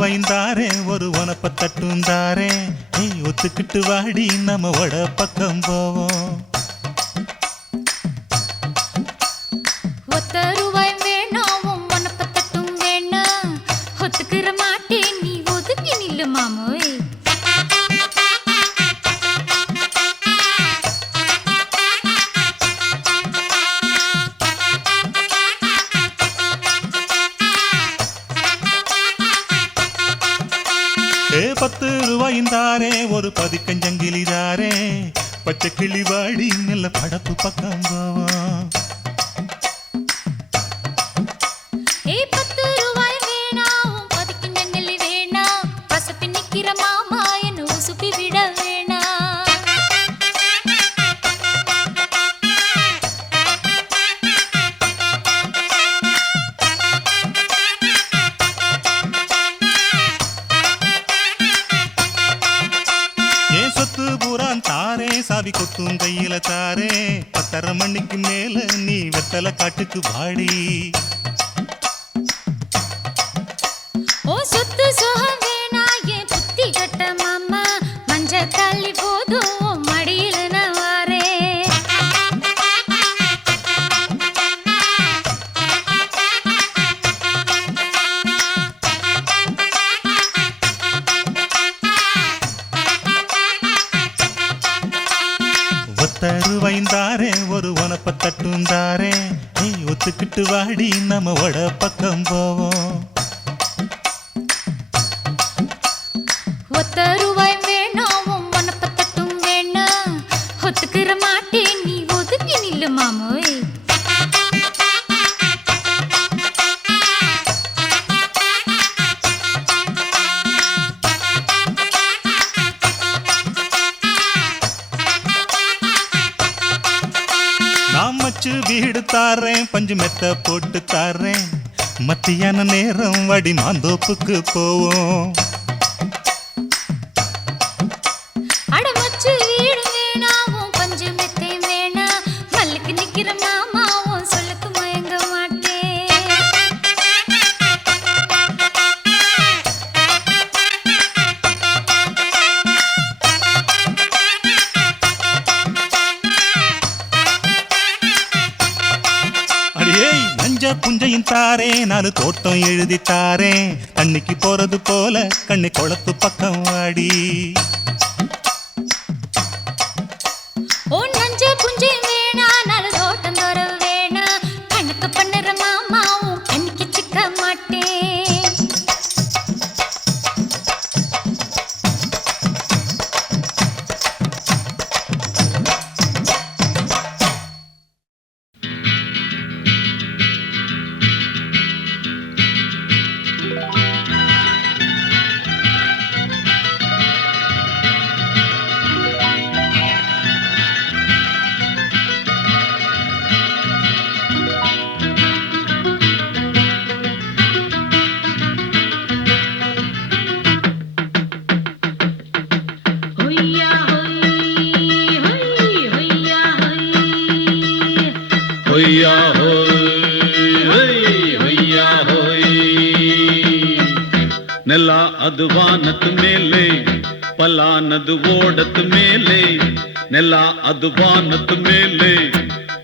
ரூபாய்ந்தாரே ஒரு உனப்ப தட்டுந்தாரே ஒத்துக்கிட்டு வாடி நம்ம வட பக்கம் போவோம். ஒத்த ரூபாய் வேணாம் உனப்ப தட்டும் வேணாம் ஒத்துக்கிற மாட்டேன் நீ ஒதுங்கி நில்லு மாமோய். ரூபாய்ந்தாரே ஒரு பதிக்கஞ்சங்கிலிதாரே பச்சை கிளி வாடி நல்ல படப்பு பக்கம் போவோம். 10 ரூபாய் வேணாம் பதிக்கஞ்சங்கிலி வேணாம் பசப்பி நிக்கிற மாமா என்ன உசுப்பி விட வேணாம். சொத்து பூரான் தாரே சாவி கொத்தும் கையில தாரே 10:30 மணிக்கு மேல நீ வெத்தல காட்டுக்கு வாடி. ஓ சொத்து சுகம் வேணா என் புத்தி கட்ட மாமா மஞ்ச தள்ளி போதும் மடியில நான் வாரேன். ரூபாய்ந்தாரே ஒரு உனப்ப தட்டுந்தாரே ஒத்துக்கிட்டு வாடி நம்ம வட பக்கம் போவோம். ஒத்த ரூபாய் வேணாம் உனப்ப தட்டும் வேணாம் ஒத்துக்கிற மாட்டேன் நீ ஒதுங்கி நில்லு மாமோய். மச்சு வீடு தாரேன் பஞ்சு மெத்த போட்டு தாரேன் மத்தியான நேரம் வடி மாந்தோப்புக்கு போவோம். அடமச்சு வீடு வேணாவும் பஞ்சு மெத்தை வேணா மல்லுக்கு நிக்கிற மாமாவும் சொல்லுக்கு மயங்க மாட்டேன். புஞ்சையும் தாரே 4 தோட்டம் எழுதி தாரே தண்ணிக்கு போறது போல கண்ணி குளத்து பக்கம் வாடி. ஓ நஞ்ச புஞ்சை வேணா 4 தோட்டம் தோற வேணா கண்ணுக்கு பண்ணுற மாமாவும் கண்ணிக்கு சிக்க மாட்டேன். ನೆಲ ಅದು ವಾನದ ಮೇಲೆ ಪಲಾನದು ಓಡದ ಮೇಲೆ ನೆಲ ಅದು ವಾನದ ಮೇಲೆ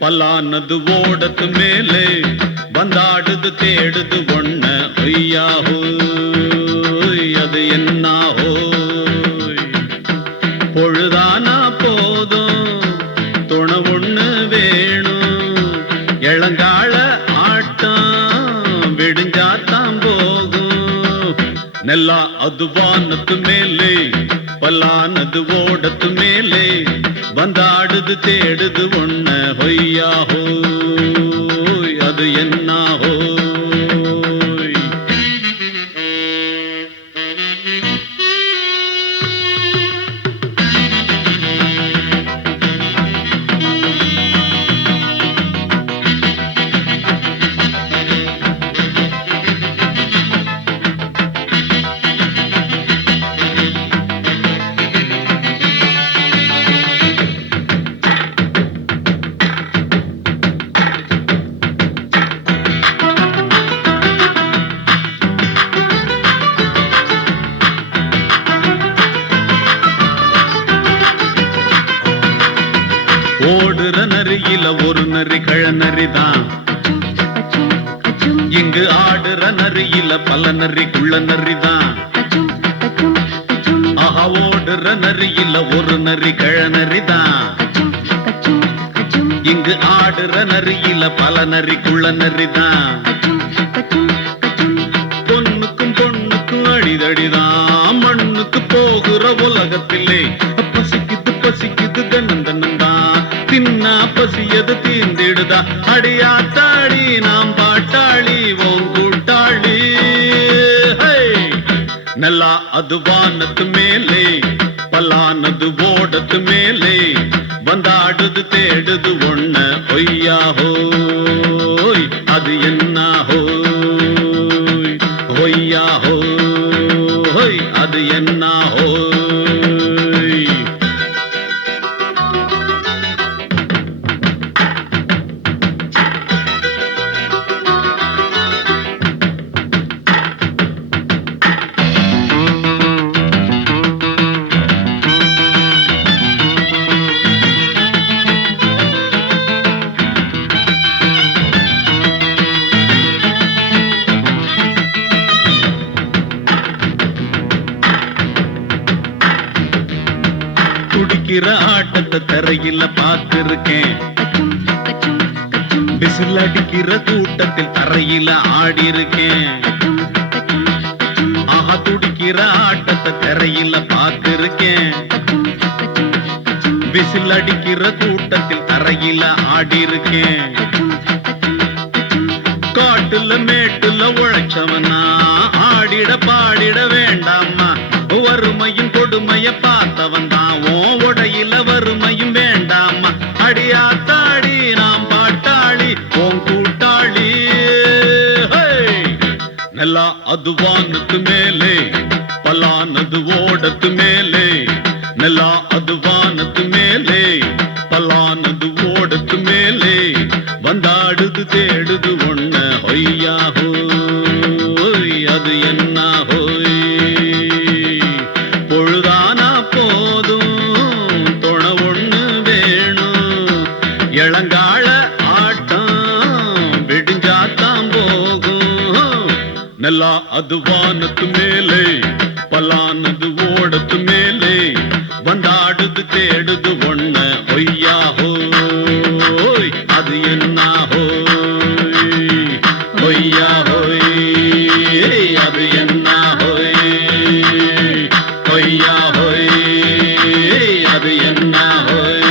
ಪಲಾನದು ಓಡದ ಮೇಲೆ ಬಂದಾಡುದು தேடுது ஒண்ண ஒய்யா ஹோய் அது என்ன ஹோய் பொழுதானா போதும் துணை ஒண்ணு வேணும் இளங்கால ஆட்டம் விடிஞ்சாத்தான் போகும் ನೆಲ ಅದು ವಾನದ ಮೇಲೆ ಪಲಾನದು ಓಡದ ಮೇಲೆ ಬಂದಾಡುದು தேடுது ஒண்ண ಹೊಯ್ಯಾ ಹೋಯ್ ಅದು என்ன ಹೋಯ್ நரியில ஒரு நரி கழநரிதான். இங்கு ஆடுற நரியில பல நரி குள்ள நரிதான். ஆஹா ஓடுற நரியில ஒரு நரி கழநரிதான். இங்கு ஆடுற நரியில பல நரி குள்ள நரிதான். பொண்ணுக்கும் பொண்ணுக்கும் அடிதடிதான். மண்ணுக்கு போகிற உலகத்திலே பசிக்குது பசிக்குது தன்னந்தன்னந்தான். தின்னா பசியது தீர்ந்திடுதா. அடியாத்தாடி நாம் பாட்டாளி ஓம் கூட்டாளி. நெல்லா அது வானத்து மேலே பல்லானது ஓடத்து மேலே வந்தாடுது தேடுது ஒண்ண ஒய்யா ஹோய் அது என்ன ஹோய் ஒய்யா ஹோய் அது என்ன ஹோய். துடிக்கிற ஆட்டத்தை தரையில பார்த்திருக்கேன். விசில் அடிக்கிற கூட்டத்தில் தரையில ஆடி இருக்கேன். ஆஹா துடிக்கிற ஆட்டத்தை தரையில பார்த்திருக்கேன். விசில் அடிக்கிற கூட்டத்தில் தரையில ஆடி இருக்கேன். காட்டுல மேட்டுல உழைச்சவனா ஆடிட பாடிட வேண்டாமா. வறுமையும் கொடுமைய பார்த்தவன் தான். உடையில வறுமையும் வேண்டாமா. அடியாத்தாடி நாம் பாட்டாளி ஓம் கூட்டாளி. நெல்லா அது வானத்து மேலே பல்லானது ஓடத்து மேலே. நெல்லா அது வானத்து மேலே பல்லானது ஓடத்து மேலே வந்தாடுது தேடுது ஒண்ண ஒய்யா ஹோய் அது என்ன ஹோய். பொழுதானா போதும் தொண ஒண்ணு வேணும். இளங்கால ஆட்டம் விடிஞ்சாத்தான் போகும். நெல்லா அது வானத்து மேலே பல்லானது ஓடத்து மேலே வந்தாடுது தேடுது ஒண்ண ஒய்யா ஹோய் அது என்ன ஹோய் ஒய்யா ஹோய் அது என்ன ஹோய் ஒய்யா ஹோய் அது என்ன ஹோய்.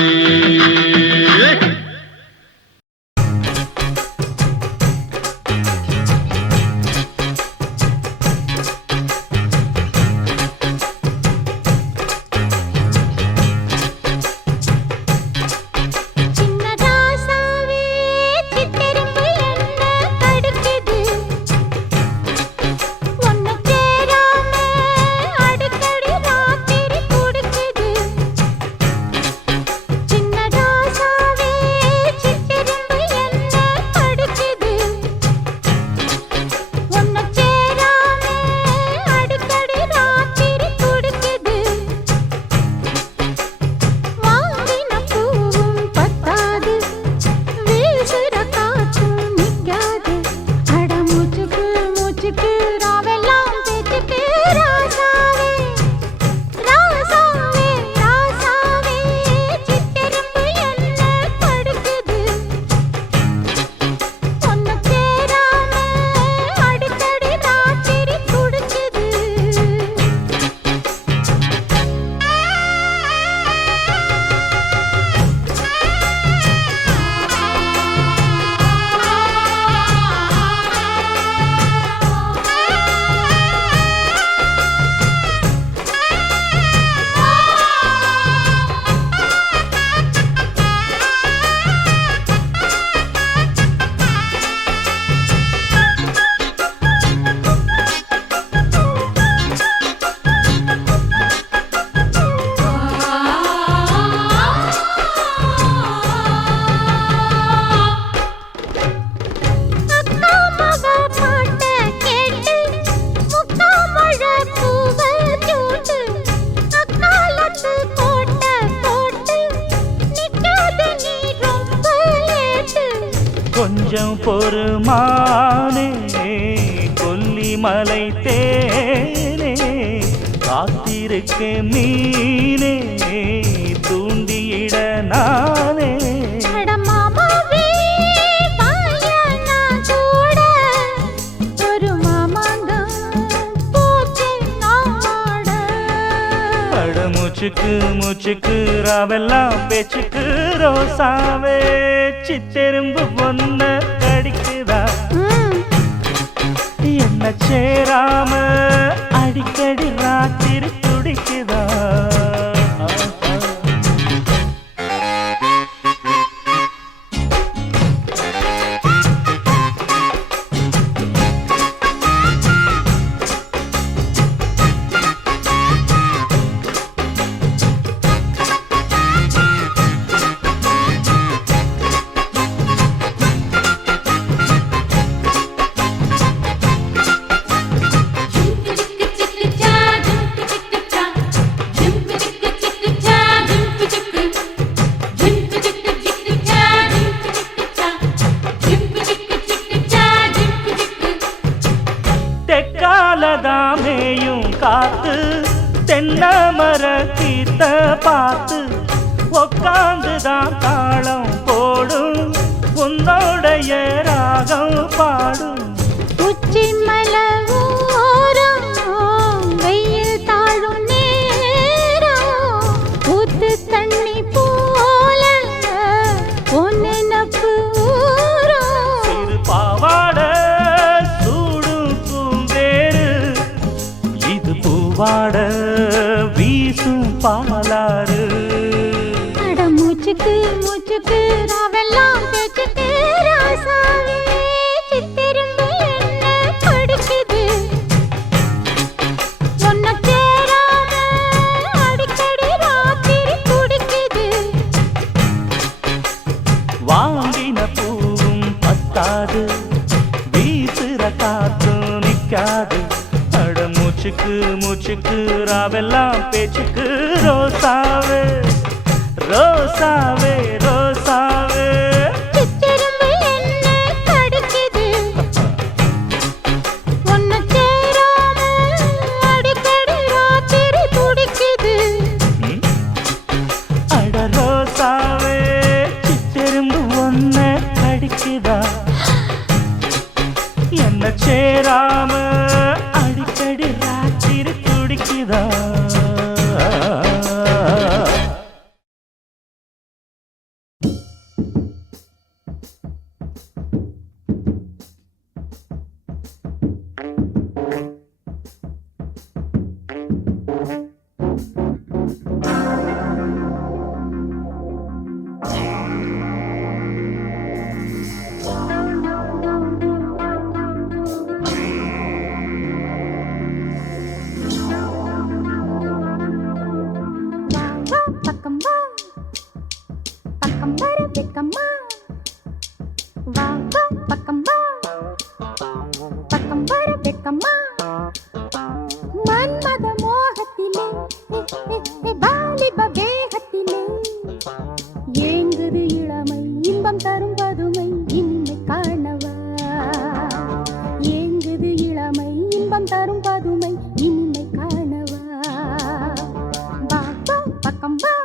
கொஞ்சம் பொறுமானே கொல்லிமலை தேனே காத்திருக்க மீனே தூண்டியிட நானே மூச்சுக்கு மூச்சுக்கு ராவெல்லாம் பேச்சுக்கு ரோசாவே சித்தெரும்பு பொண்ண கடிக்குதா என்ன சேராம அடிக்கடி ராத்திரி துடிக்குதா தெக்காலதாமேயும் காத்து தென்னமர கீத்த பார்த்து உக்காந்துதான் தாளம் போடும் உன்னோடைய ராகம் பாடும் உச்சி மலவோரம் வெயில் தாழும் நேரம் ஊத்து தண்ணி போல ஒன்னு நப்பு சிறு பாவாட வாட வீசும் பாலாறு அட மூச்சுக்கு மூச்சுக்கு ராவெல்லாம் பேச்சுக்கு ராசாவே சித்திரும்பு என்ன படிக்குது சொன்ன சேராம அடிக்கடி ராத்திரி துடிக்குது வாங்கின பூவும் பத்தாது வீசுற காத்தும் நிக்காது மூச்சுக்கு மூச்சுக்கு ராவெல்லாம் பேச்சுக்கு ரோசாவே ரோசாவே ரோசாவே சித்திரும்பு என்ன கடிக்குது ஒன்ன சேராம அடிக்கடி ராத்திரி துடிக்குது அட ரோசாவே சித்திரும்பு ஒன்ன கடிக்குதா என்ன சேராம அடிக்கடி ராத்திரி துடிக்குதா மன்மத மோகத்திலே வாலிப வேகத்திலே ஏங்குது இளமை இன்பம் தரும் பதுமை இனிமை காணவா ஏங்குது இளமை இன்பம் தரும் பதுமை இனிமை காணவா வா வா பக்கம் வா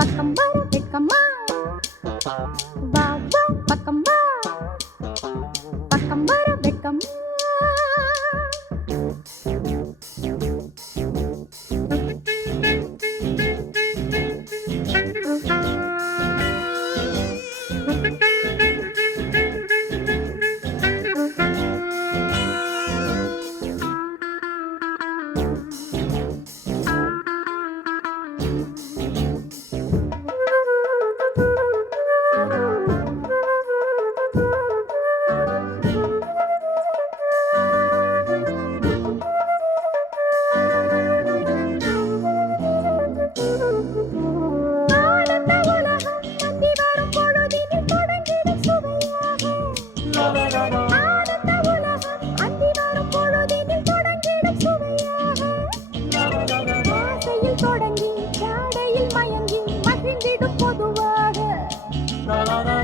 பக்கம் வர வெட்கமா வா வா பக்கம் வா பக்கம் வர வெட்கமா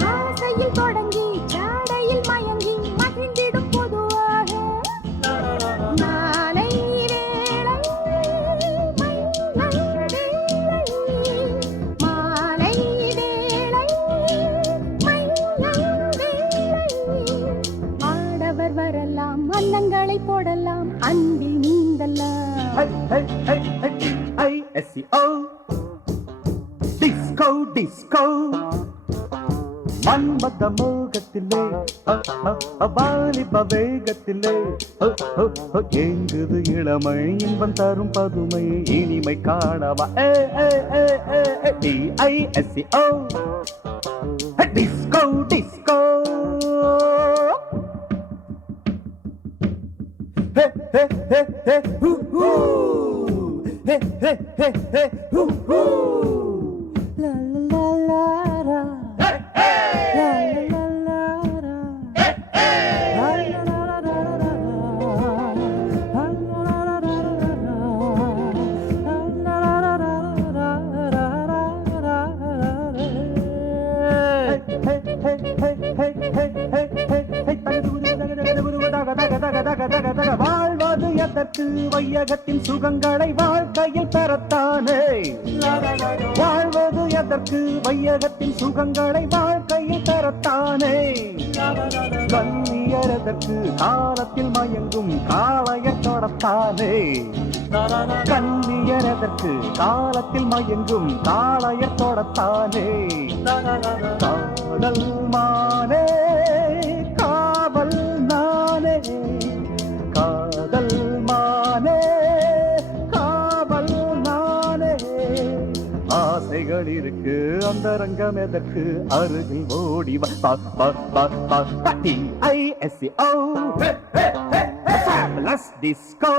ஆசையில் மன்மத மோகத்திலே வாலிப வேகத்திலே எங்குது இளமை இன்பம் தரும் பதுமை இனிமை காணவா DISCO disco disco hey hey hey hey hoo hoo hey hey hey hey hoo hoo la la la la hey hey la la la hey hey la la la la வாழ்வது எதற்கு வையகத்தின் சுகங்களை வாழ்க்கையில் பெறத்தானே வாழ்வது எதற்கு வையகத்தின் சுகங்களை வாழ்க்கையில் பெறத்தானே கண்ணியர் எதற்கு காலத்தில் மயங்கும் காளைய தொடத்தானே கண்ணியர் எதற்கு காலத்தில் மயங்கும் காளைய தொடத்தானே காதல் மானே காவல் நானே காதல் மானே காவல் நானே ஆசைகள் இருக்கு அந்த ரங்கம் எதற்கு அருகில் ஓடி DISCO Fabulous Disco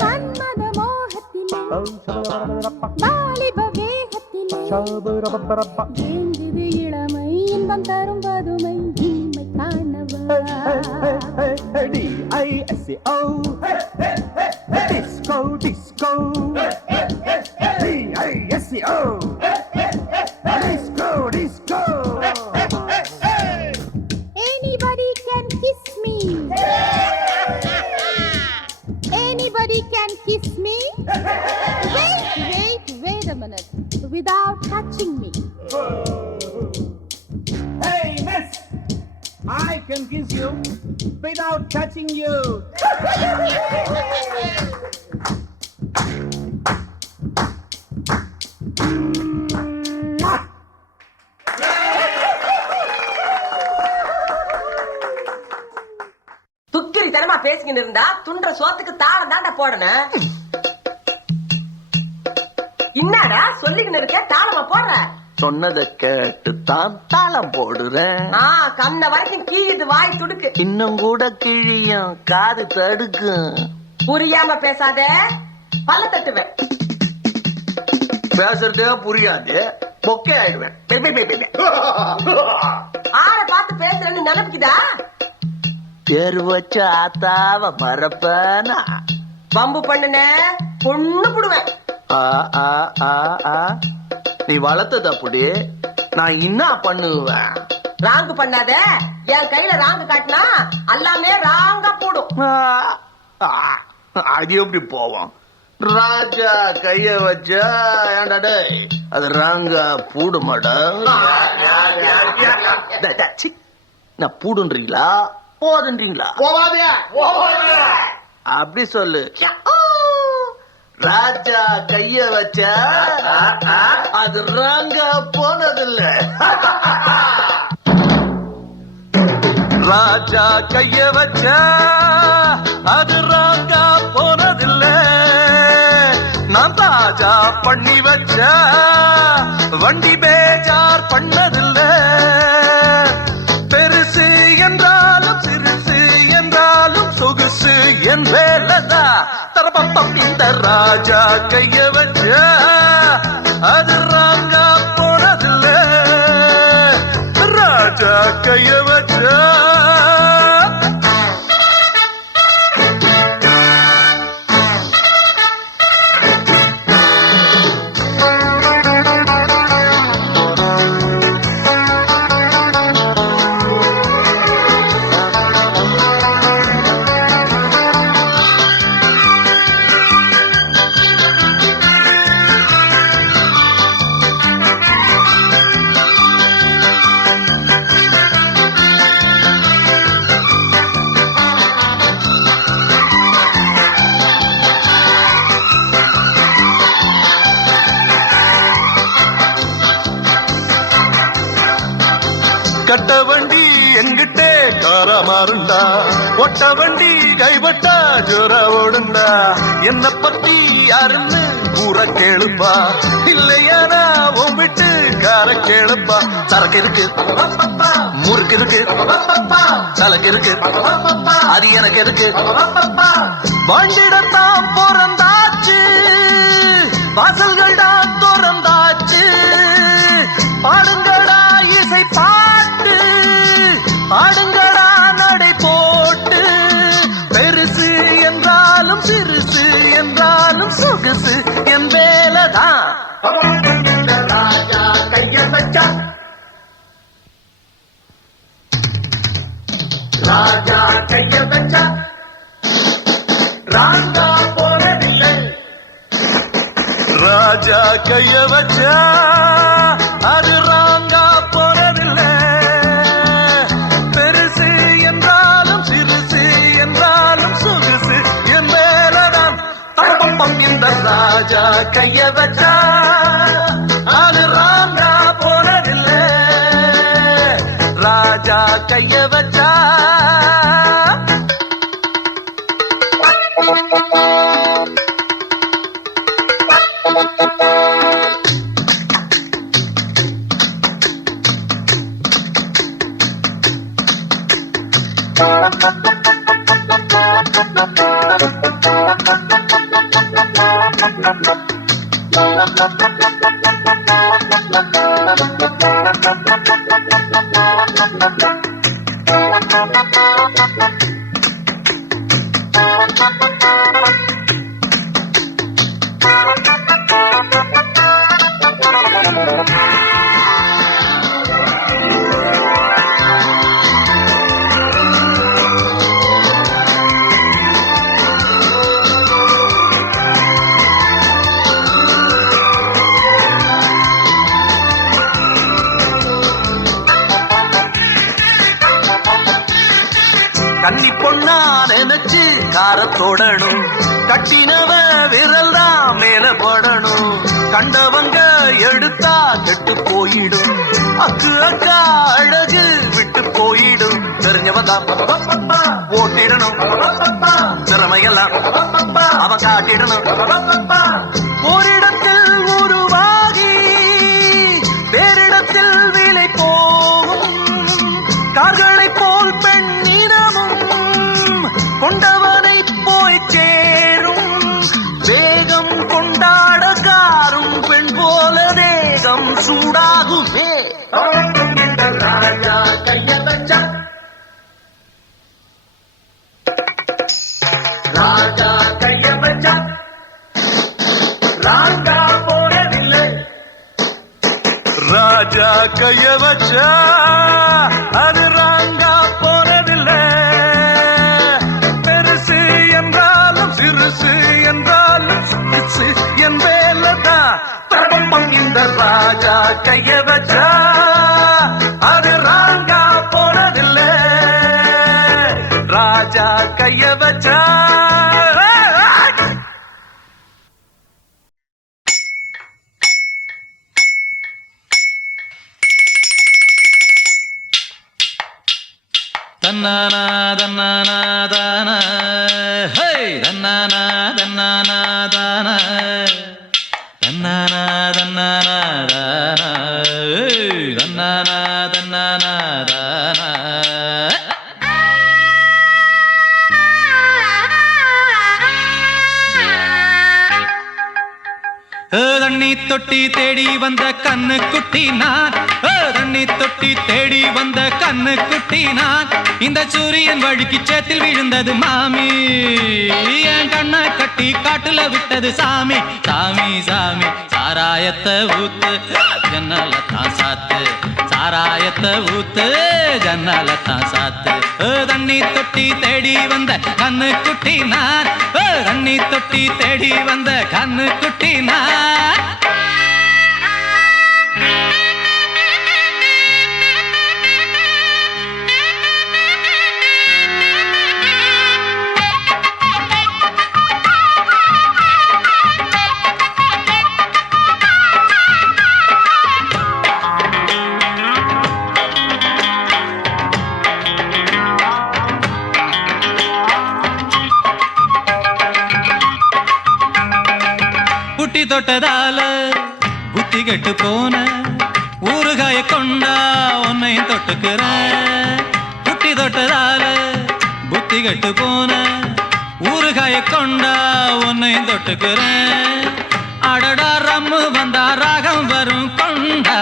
மன்மத மோகத்திலே வாலிப வேகத்திலே ஏங்குது இளமை இன்பம் தரும் பதுமை இனிமை காணவா DISCO Disco Disco DISCO Disco Disco Anybody can kiss me. Anybody can kiss me. Wait a minute. Without touching me. Hey miss, I can kiss you without touching you. துக்கிரி தனமா பேசிக்கிட்டு இருந்தா துண்ட சோத்துக்கு தாளம் தாண்டா போடணும். என்னடா சொல்லிக்கிட்டு இருக்க தாளமா போடுற? சொன்னதை கேட்டு தான் தாளம் போடுறேன். கண்ண வரைக்கும் கீழிது வாய் துடுக்கு. இன்னும் கூட கிழியும் காது தடுக்கும். புரியாம பேசாத பல்ல தட்டுவேன். பேசுறதே புரியாது பொக்கே ஆயிடுவேன். ஆளை பார்த்து பேசுறேன்னு நினைப்புக்குதா? பேரு வச்ச ஆத்தாவ மறப்பனா? பம்பு பண்ணுன பொண்ணு புடுவேன். நீ வளர்த்தது அப்படி, நான் என்ன பண்ணுவேன்? ராங்கு பண்ணாத. என் கையில ராங்கு காட்டினா எல்லாமே ராங்கா போடும். அது எப்படி போவோம்? ராஜா கைய வச்சா ஏன்டா டேய் அது ராங்கா பூடுமாடா? நான் பூடுன்றீங்களா போதுன்றீங்களா? அப்படி சொல்லு. ராஜா கைய வச்சா அது ராங்கா போனதில்ல. ராஜா கைய வச்சா அது ராங்கா போனதில்ல. நான் தாஜா பண்ணி வச்சா வண்டி பேஜார் பண்ணதில்ல. பெருசு என்றாலும் சிறுசு என்றாலும் சொகுசு என் வேலைதான். தரப்பம் இந்த ராஜா கைய வச்சா அது ராங்கா போனதில்ல. ராஜா கைய வச்சா கட்ட வண்டி எங்கிட்டே காரா மாறுண்டா, ஒட்ட வண்டி கைவட்டா ஜோர ஓடுண்டா. என்ன பத்தி யாருன்னு கூற கேளுப்பா, இல்லையானா உம்பிட்டு கார கேளுப்பா. சரக்கு இருக்கு, முறுக்கு இருக்கு, சலக்கு இருக்கு, அது எனக்கு இருக்கு. வாண்டிடத்தான் பிறந்தாச்சு, வாசல்கள் தான் திறந்தாச்சு. பாடுங்கடா இசை பாட்டு, பாடுங்கடா நடை போட்டு. பெருசு என்றாலும் சிறுசு என்றாலும் சொகுசு என் வேலைதான். ராஜா கைய வச்சா, ராஜா கைய வச்சா ராஜா போனதில்லை. ராஜா கைய வச்சா அது ராங்கா போனதில்லை. பெருசு என்றாலும் சிறுசு என்றாலும் சொகுசு என் மேலதான். தரப்பம் இந்த ராஜா கைய வச்சா அது ராங்கா போனதில்லை. ராஜா கைய வச்சா கன்னி பொண்ணா நினைச்சு காரத்தோடணும், கட்டினவ விரல் தான் மேல படணும். கண்டவங்க எடுத்தா கெட்டு போயிடும், அக்கு அக்கா அழகு விட்டு போயிடும். தெரிஞ்சவதான் ஓட்டிடணும், திறமையெல்லாம் அவ காட்டிடணும். ஓரிடத்தில் உருவாகி வேறிடத்தில் விலை போகும், கார்களை போல் பெண்ணினமும் கொண்டவனை போய் சேரும். வேகம் கொண்டாட காரும் பெண் போல தேகம் சூடாகுமே. ராஜா கைய வச்சா, ராஜா கைய வச்சா ராங்கா போனதில்லை. ராஜா கைய வச்சா அது ராங்கா போனதில்லை. பெருசு என்றாலும் சிறுசு என்றாலும் சிறுசு என் வேலைதான். தரப்பம் இந்த ராஜா கைய வச்சா அது ராங்கா போனதில்லை. ராஜா கைய வச்சா தன்னானா தன்னானா தான ஹே தன்னானா தன்னானா தான தன்னானா தன்னானா தான தன்னானா தன்னானா தான. தண்ணி தொட்டி தேடி வந்த கண்ணு குட்டி நான், தண்ணி தொட்டி தேடி வந்த கண்ணு குட்டி நான். இந்த சூரியன் வழுக்கி சேத்தில் விழுந்தது மாமி, என் கண்ணை கட்டி காட்டுல விட்டது சாமி. சாமி சாமி சாராயத்தை ஊத்து ஜன்னலத்தான் சாத்து, சாராயத்தை ஊத்து ஜன்னலத்தான் சாத்து. தண்ணி தொட்டி தேடி வந்த கண்ணு குட்டி நான், தண்ணி தொட்டி தேடி வந்த கண்ணு குட்டி நான். தொட்டதால புத்தி கெட்டு போன ஊறுகாய கொண்டா உன்னையும் தொட்டுக்கிற புட்டி தொட்டதால புத்தி கெட்டு போன ஊறுகாய கொண்டா உன்னையும் தொட்டுக்கிற அடடா ரம்மு வந்தா ராகம் வரும் கொண்டா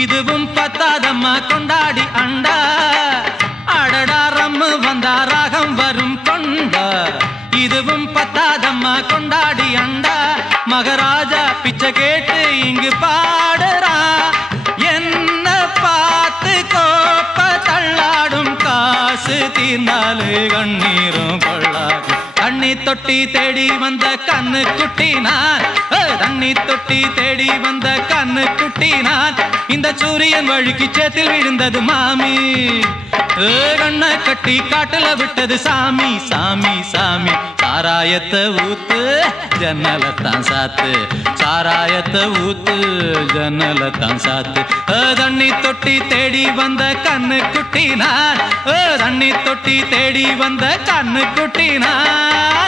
இதுவும் பத்தாதம்மா கொண்டாடி அண்டா அடடா ரம்மு வந்தா ராகம் வரும் கொண்டா இதுவும் பத்தாதம்மா கொண்டாடி அண்டா மகாராஜா பிச்சை கேட்டு இங்கு பாடுறா என்ன பார்த்து கோப்ப தள்ளாடும் காசு தீர்ந்தாலே கண்ணீரும் கொள்ளாது தண்ணி தொட்டி தேடி வந்த கண்ணு குட்டி நான் தண்ணி தொட்டி தேடி வந்த கண்ணு குட்டி நான் இந்த சூரியன் வழுக்கி சேத்தில் விழுந்தது மாமி கண்ணை கட்டி காட்டுல விட்டது சாமி சாமி சாமி சாராயத்தை ஊத்து ஜன்னலத்தான் சாத்து சாராயத்தை ஊத்து ஜன்னலத்தான் சாத்து தண்ணி தொட்டி தேடி வந்த கண்ணு குட்டி நான் தண்ணி தொட்டி தேடி வந்த கண்ணு குட்டி நான்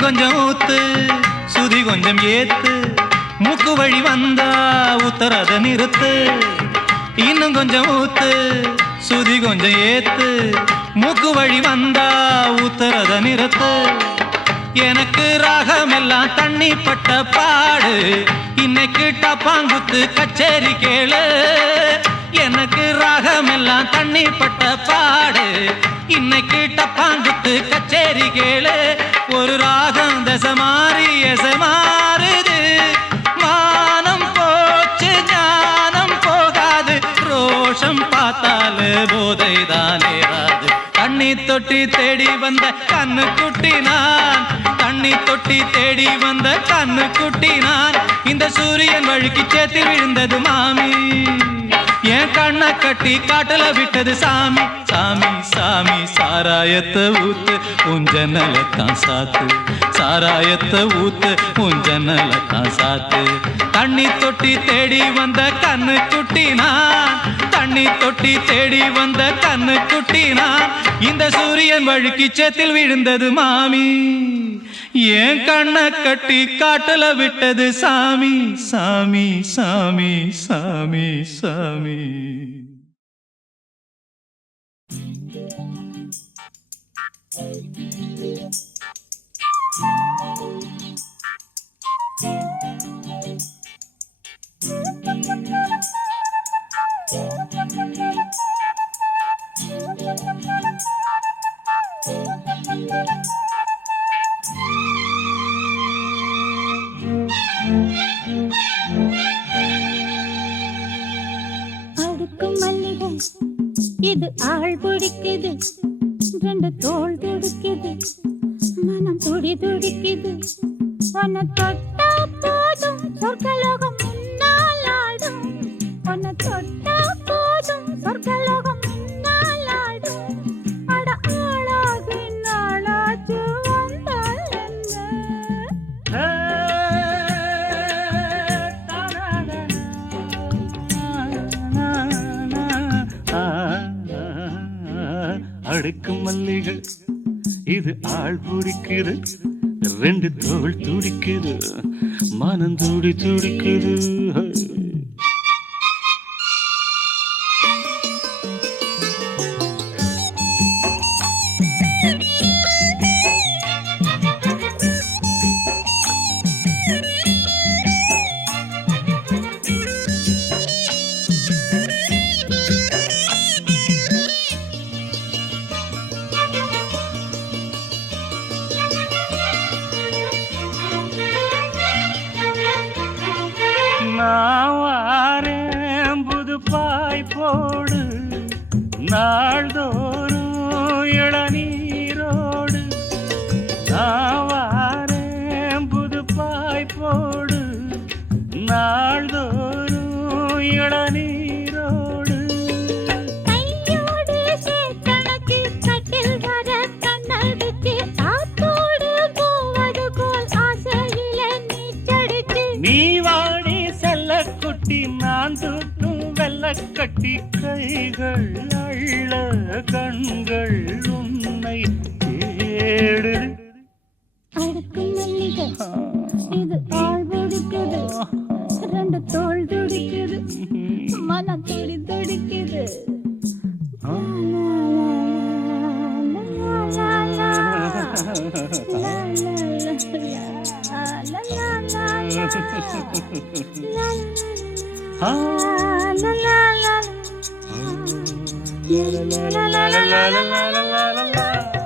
கொஞ்சம் ஊத்து சுதி கொஞ்சம் ஏத்து மூக்கு வழி வந்தா உத்தரத நிறுத்து இன்னும் கொஞ்சம் ஊத்து சுதி கொஞ்சம் ஏத்து மூக்கு வழி வந்தா உத்தரத நிறுத்து எனக்கு ராகம் எல்லாம் தண்ணி பட்ட பாடு இன்னைக்கு டப்பாங்குத்து கச்சேரி கேளு எனக்கு ராகம் எல்லாம் தண்ணி பட்ட பாடு இன்னைக்கு டப்பாங்குத்து கச்சேரி கேளு ஒரு ராகம் தசை மாறி எசை மாறுது மானம் போச்சு ஞானம் போகாது ரோஷம் பார்த்தாலே போதை தானே ராது தண்ணி தொட்டி தேடி வந்த கண்ணு குட்டி நான் தண்ணி தொட்டி தேடி வந்த கண்ணு குட்டி நான் இந்த சூரியன் வழுக்கி சேத்தில் விழுந்தது மாமி என் கண்ணை கட்டி காட்டுல விட்டது சாமி சாமி சாமி சாராயத்தை ஊத்து உன் ஜன்னலத்தான் சாத்து சாராயத்தை ஊத்து உன் ஜன்னலத்தான் சாத்து தண்ணி தொட்டி தேடி வந்த கண்ணு குட்டி நான் தண்ணி தொட்டி தேடி வந்த கண்ணு குட்டி நான் இந்த சூரியன் வழுக்கி சேத்தில் விழுந்தது மாமி என் கண்ணை கட்டி காட்டுல விட்டது சாமி சாமி சாமி சாமி சாமி அடுக்கும் மல்லிகை இது ஆள் பிடிக்குது ரெண்டு தோள் துடிக்குது மனம் துடி துடிக்குது உன்னை தொட்டா போதும் சொர்க்கலோகம் முன்னால் ஆடும் உன்னை தொட்டா போதும் சொர்க்கலோகம் முன்னால் ஆடும் அட ஆளாகி நாளாச்சு வந்தால் அடுக்கும் மல்லிகள் இது ஆள் பிடிக்குது ரெண்டு தோள் துடிக்குது மனம் துடி துடிக்குது நான் வாரேன் புது பாய் போடு நாள்தோறும் இளநீரோடு நான் வாரேன் புது பாய் போடு கட்டி கைகள் அள்ள கண்கள் உன்னை தேடு. அடுக்கும் மல்லிகை இது ஆள் பிடிக்குது, ரெண்டு தோள் துடிக்குது, மனம் துடி துடிக்குது. La la la la la la la la la la.